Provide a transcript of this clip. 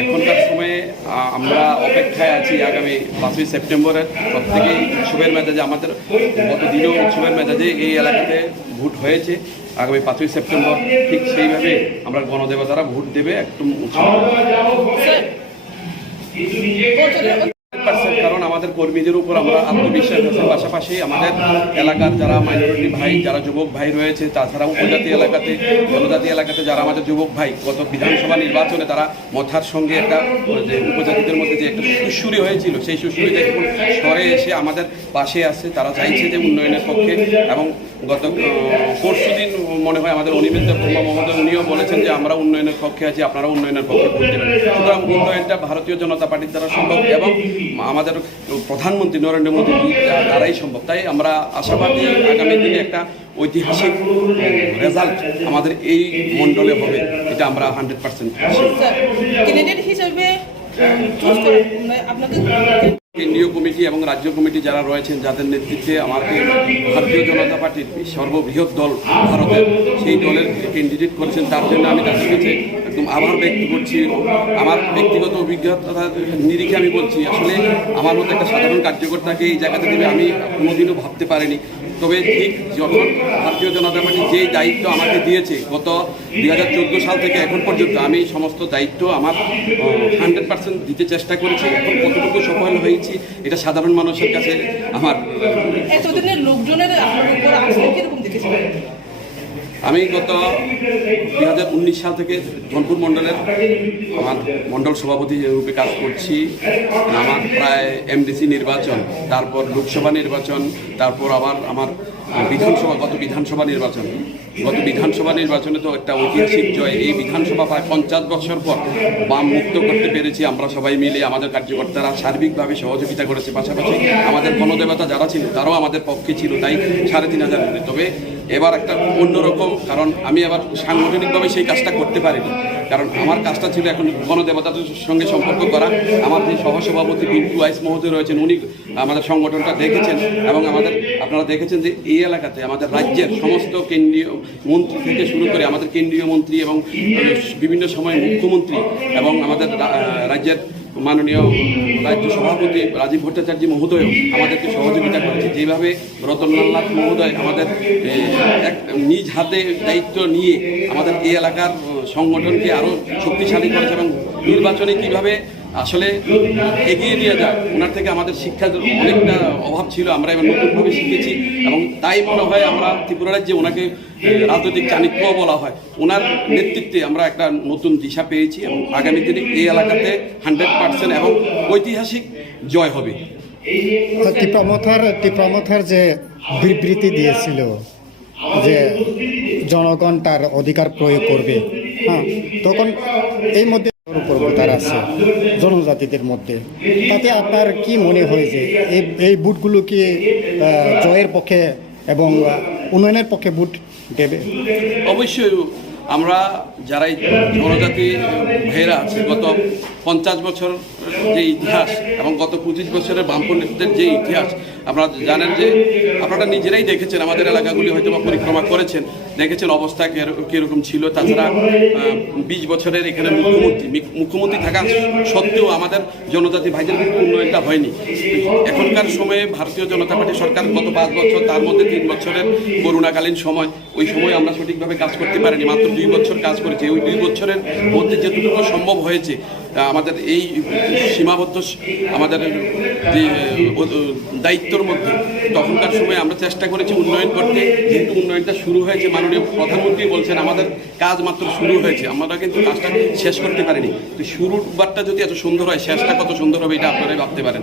এখনকার সময়ে আমরা অপেক্ষায় আছি আগামী 5ই সেপ্টেম্বরের প্রত্যেকেই উৎসবের মেজাজে, আমাদের গত দিনেও উৎসবের মেজাজে এই এলাকাতে ভোট হয়েছে। আগামী 5ই সেপ্টেম্বর ঠিক সেইভাবে আমরা গণদেবতারা ভোট দেবে একদম উৎসব। কারণ আমাদের কর্মীদের উপর আমরা আত্মবিশ্বাস আছে, পাশাপাশি আমাদের এলাকার যারা মাইনরিটি ভাই, যারা যুবক ভাই রয়েছে, তাছাড়া উপজাতি এলাকাতে, জনজাতি এলাকাতে যারা আমাদের যুবক ভাই গত বিধানসভা নির্বাচনে তারা মথার সঙ্গে একটা যে উপজাতিদের মধ্যে যে একটা সুশুরি হয়েছিল, সেই সুশুরিটা এখন সরে এসে আমাদের পাশে আসছে। তারা চাইছে যে উন্নয়নের পক্ষে, এবং গত পরশু দিন মনে হয় আমাদের অনিমেন্দ্র কুমার মহোদয় উনিও বলেছেন যে আমরা উন্নয়নের পক্ষে আছি, আপনারা উন্নয়নের পক্ষে ভোট দেবেন। সুতরাং উন্নয়নটা ভারতীয় জনতা পার্টির দ্বারা সম্ভব এবং আমাদের প্রধানমন্ত্রী নরেন্দ্র মোদী দ্বারাই সম্ভব। তাই আমরা আশাবাদী আগামী দিনে একটা ঐতিহাসিক রেজাল্ট আমাদের এই মণ্ডলে হবে, এটা আমরা 100% ক্যান্ডিডেট হিসেবে কেন্দ্রীয় কমিটি এবং রাজ্য কমিটি যারা রয়েছেন, যাদের নেতৃত্বে আমাকে ভারতীয় জনতা পার্টির সর্ববৃহৎ দল ভারতের সেই দলের ক্যান্ডিডেট করেছেন, তার জন্য আমি তাদের কাছে একদম আভার ব্যক্ত করছি। আমার ব্যক্তিগত অভিজ্ঞতার নিরিখে আমি বলছি, আসলে আমার মতো একটা সাধারণ কার্যকর্তাকে এই জায়গাতে দেবে আমি কোনোদিনও ভাবতে পারিনি। তবে ঠিক যখন ভারতীয় জনতা পার্টি যে দায়িত্ব আমাকে দিয়েছে গত 2014 সাল থেকে এখন পর্যন্ত, আমি সমস্ত দায়িত্ব আমার 100% দিতে চেষ্টা করেছি। এখন কতটুকু সফল হয়েছি এটা সাধারণ মানুষের কাছে আমার এতদিনের লোকজনের উপর আসলে কিরকম দেখেছেন? আমি গত 2019 সাল থেকে ধনপুর মণ্ডলের আমার মণ্ডল সভাপতি রূপে কাজ করছি। আমার প্রায় এমডিসি নির্বাচন, তারপর লোকসভা নির্বাচন, তারপর আবার আমার গত বিধানসভা নির্বাচনে তো একটা ঐতিহাসিক জয়। এই বিধানসভা প্রায় 50 বছর পর বাম মুক্ত করতে পেরেছি আমরা সবাই মিলে। আমাদের কার্যকর্তারা সার্বিকভাবে সহযোগিতা করেছে, পাশাপাশি আমাদের গণদেবতা যারা ছিল তারাও আমাদের পক্ষে ছিল, তাই 3500 ভোটে। তবে এবার একটা অন্যরকম, কারণ আমি আবার সাংগঠনিকভাবে সেই কাজটা করতে পারিনি, কারণ আমার কাজটা ছিল এখন গণদেবতাদের সঙ্গে সম্পর্ক করা। আমার যে সহসভাপতি বিন্টু আইস মহোদয় রয়েছেন, উনি আমাদের সংগঠনটা দেখেছেন, এবং আপনারা দেখেছেন যে এই এলাকাতে আমাদের রাজ্যের সমস্ত কেন্দ্রীয় মন্ত্রী থেকে শুরু করে আমাদের কেন্দ্রীয় মন্ত্রী এবং বিভিন্ন সময় মুখ্যমন্ত্রী এবং আমাদের রাজ্যের মাননীয় রাজ্য সভাপতি রাজীব ভট্টাচার্য মহোদয়ও আমাদেরকে সহযোগিতা করেছে। যেভাবে রতনলাল নাথ মহোদয় আমাদের নিজ হাতে দায়িত্ব নিয়ে আমাদের এই এলাকার সংগঠনকে আরও শক্তিশালী করেছে, এবং নির্বাচনে কীভাবে আসলে এগিয়ে নিয়ে যায়, ওনার থেকে আমাদের শিক্ষার অনেকটা অভাব ছিল, আমরা এবার নতুনভাবে শিখেছি। এবং তাই মনে হয় আমরা ত্রিপুরা রাজ্যে ওনাকে রাজনৈতিক চাণক্যও বলা হয়, ওনার নেতৃত্বে আমরা একটা নতুন দিশা পেয়েছি, এবং আগামী দিনে এই এলাকাতে 100% এবং ঐতিহাসিক জয় হবে। টিপ্রামথার যে বিবৃতি দিয়েছিল যে জনগণ তার অধিকার প্রয়োগ করবে, তখন এই মধ্যে উপর আছে জনজাতিদের মধ্যে, তাতে আপনার কি মনে হয় যে এই ভোটগুলো কি জয়ের পক্ষে এবং উন্নয়নের পক্ষে ভোট দেবে? অবশ্যই আমরা যারা জনজাতি ভাইয়েরা আছে, গত 50 বছর যে ইতিহাস এবং গত 25 বছরের বামপন্থীদের যে ইতিহাস আপনারা জানেন, যে আপনারা নিজেরাই দেখেছেন, আমাদের এলাকাগুলি হয়তো বা পরিক্রমা করেছেন, দেখেছেন অবস্থা কীরকম ছিল। তাছাড়া 20 বছরের এখানে মুখ্যমন্ত্রী থাকা সত্ত্বেও আমাদের জনজাতি ভাইদের কিন্তু উন্নয়নটা হয়নি। এখনকার সময়ে ভারতীয় জনতা পার্টি সরকার গত 5 বছর, তার মধ্যে 3 বছরের করোনাকালীন সময়, ওই সময় আমরা সঠিকভাবে কাজ করতে পারিনি, মাত্র 2 বছর কাজ করেছি। ওই 2 বছরের মধ্যে যেটুকু সম্ভব হয়েছে, আমাদের এই সীমাবদ্ধ আমাদের যে দায়িত্বর মধ্যে, তখনকার সময় আমরা চেষ্টা করেছি উন্নয়ন করতে। যেহেতু উন্নয়নটা শুরু হয়েছে, মাননীয় প্রধানমন্ত্রী বলছেন আমাদের কাজ মাত্র শুরু হয়েছে, আমরা কিন্তু কাজটা শেষ করতে পারিনি। তো শুরুর বারটা যদি এত সুন্দর হয়, শেষটা কত সুন্দর হবে এটা আপনারাই ভাবতে পারেন।